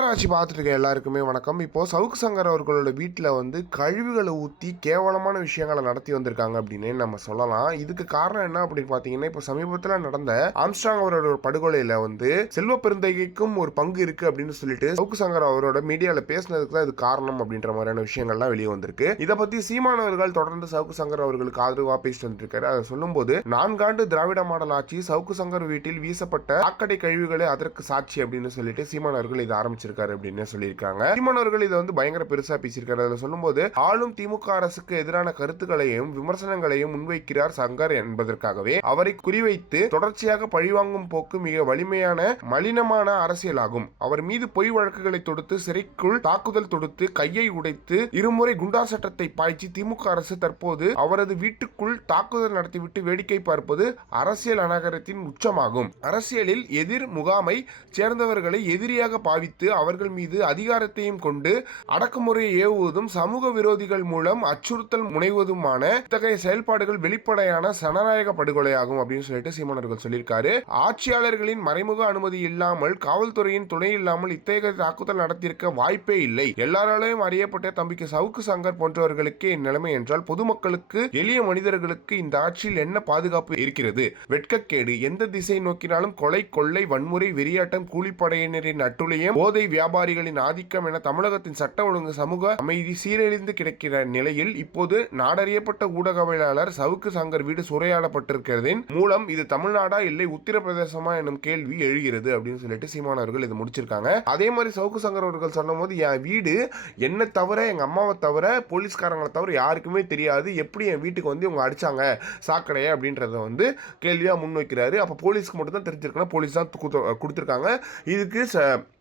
ஆராய்ச்சி பார்த்துட்டு இருக்க எல்லாருக்குமே வணக்கம். இப்போ சவுக்கு சங்கர் அவர்களோட வீட்டில் வந்து கழிவுகளை ஊற்றி கேவலமான விஷயங்களை நடத்தி வந்திருக்காங்க அப்படின்னு நம்ம சொல்லலாம். இதுக்கு காரணம் என்ன அப்படின்னு பார்த்தீங்கன்னா இப்போ சமீபத்தில் நடந்த ஆம்ஸ்டாங் அவரோட ஒரு படுகொலையில் வந்து செல்வ பெருந்தகைக்கும் ஒரு பங்கு இருக்கு அப்படின்னு சொல்லிட்டு சவுக்கு சங்கர் அவரோட மீடியாவில் பேசினதுக்கு தான் இது காரணம் அப்படின்ற மாதிரியான விஷயங்கள்லாம் வெளியே வந்திருக்கு. இதை பற்றி சீமானவர்கள் தொடர்ந்து சவுக்கு சங்கர் அவர்களுக்கு ஆதரவாக பேசிட்டு வந்துருக்காரு. அதை சொல்லும்போது நான்காண்டு திராவிட மாடல் ஆட்சி சவுக்கு சங்கர் வீட்டில் வீசப்பட்ட ஆக்கடை கழிவுகளே அதற்கு சாட்சி அப்படின்னு சொல்லிட்டு சீமானவர்கள் இதை ஆரம்பிச்சிருக்காரு அப்படின்னு சொல்லியிருக்காங்க. சீமானவர்கள் இதை வந்து பயங்கர பெருசா பேசியிருக்காரு. அதில் சொல்லும்போது ஆளும் திமுக அரசுக்கு எதிரான கருத்துக்களையும் விமர்சனங்களையும் முன்வைக்கிறார் சங்கர் என்பதற்காகவே அவரை குறிவைத்து தொடர்ச்சியாக பழிவாங்கும் போக்கு மிக வலிமையான மலினமான அரசியலாகும். அவர் மீது பொய் வழக்குகளை தொடுத்து சிறைக்குள் தாக்குதல் தொடுத்து கையை உடைத்து இருமுறை குண்டா சட்டத்தை பாய்ச்சி திமுக அரசு தற்போது அவரது வீட்டுக்குள் தாக்குதல் நடத்திவிட்டு வேடிக்கை பார்ப்பது அரசியல் அநாகரத்தின் உச்சமாகும். அரசியலில் எதிர் முகாமை சேர்ந்தவர்களை எதிரியாக பாவித்து அவர்கள் மீது அதிகாரத்தையும் கொண்டு அடக்குமுறையை ஏவுவதும் சமூக விரோதிகள் மூலம் அச்சுறுத்தல் முனைவதுமான இத்தகைய செயல்பாடுகள் வெளிப்படையான சனநாயக படுகொலையாகும் அப்படின்னு சொல்லிட்டு சீமானவர்கள் சொல்லியிருக்காரு. ஆட்சியாளர்களின் மறைமுக அனுமதி இல்லாமல் காவல்துறையின் துணை இல்லாமல் இத்தகைய தாக்குதல் நடத்தியிருக்க வாய்ப்பே இல்லை. எல்லாராலையும் அறியப்பட்ட தம்பிக்கு சவுக்கு சங்கர் போன்றவர்களுக்கு இந்நிலைமை என்றால் பொதுமக்களுக்கு எளிய மனிதர்களுக்கு இந்த ஆட்சியில் என்ன பாதுகாப்பு இருக்கிறது? வெட்கக்கேடு. எந்த திசை நோக்கினாலும் கொலை கொள்ளை வன்முறை வெறியாட்டம் கூலிப்படையினரின் அட்டுழியம் போதை வியாபாரிகளின் ஆதிக்கம் என தமிழகத்தின் சட்ட ஒழுங்கு சமூக அமைதி சீரழிந்து கிடக்கிற நிலையில் இப்போது நாடறியப்பட்ட ஊடகவியலாளர் சவுக்கு சங்கர் வீடு சுரையாடப்பட்டிருக்கிறது மூலம் இது தமிழ்நாடா இல்லை உத்தரப்பிரதேசமா எனும் கேள்வி எழுகிறது அப்படின்னு சொல்லிட்டு சீமானவர்கள் இது முடிச்சிருக்காங்க. அதே மாதிரி சவுக்கு சங்கர் அவர்கள் சொன்னபோது என் வீடு என்ன தவிர எங்க அம்மாவை தவிர போலீஸ்காரங்களை தவிர யாருக்குமே தெரியாது. எப்படி என் வீட்டுக்கு வந்து இவங்க அடிச்சாங்க? சாக்கடையை? அப்படின்றத வந்து கேள்வியாக முன்வைக்கிறாரு. அப்போ போலீஸ்க்கு மட்டும் தான் தெரிஞ்சிருக்கணும் போலீஸ் தான் கொடுத்துருக்காங்க. இதுக்கு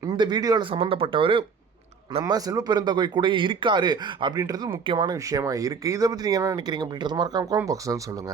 இந்த வீடியோ வீடியோவில் சம்மந்தப்பட்டவர் நம்ம செல்வ பெருந்தொகை கூட இருக்காரு அப்படின்றது முக்கியமான விஷயமா இருக்கு. இதை பற்றி நீங்கள் என்ன நினைக்கிறீங்க அப்படின்றது மறக்காம காமெண்ட் பாக்ஸ்ல சொல்லுங்க.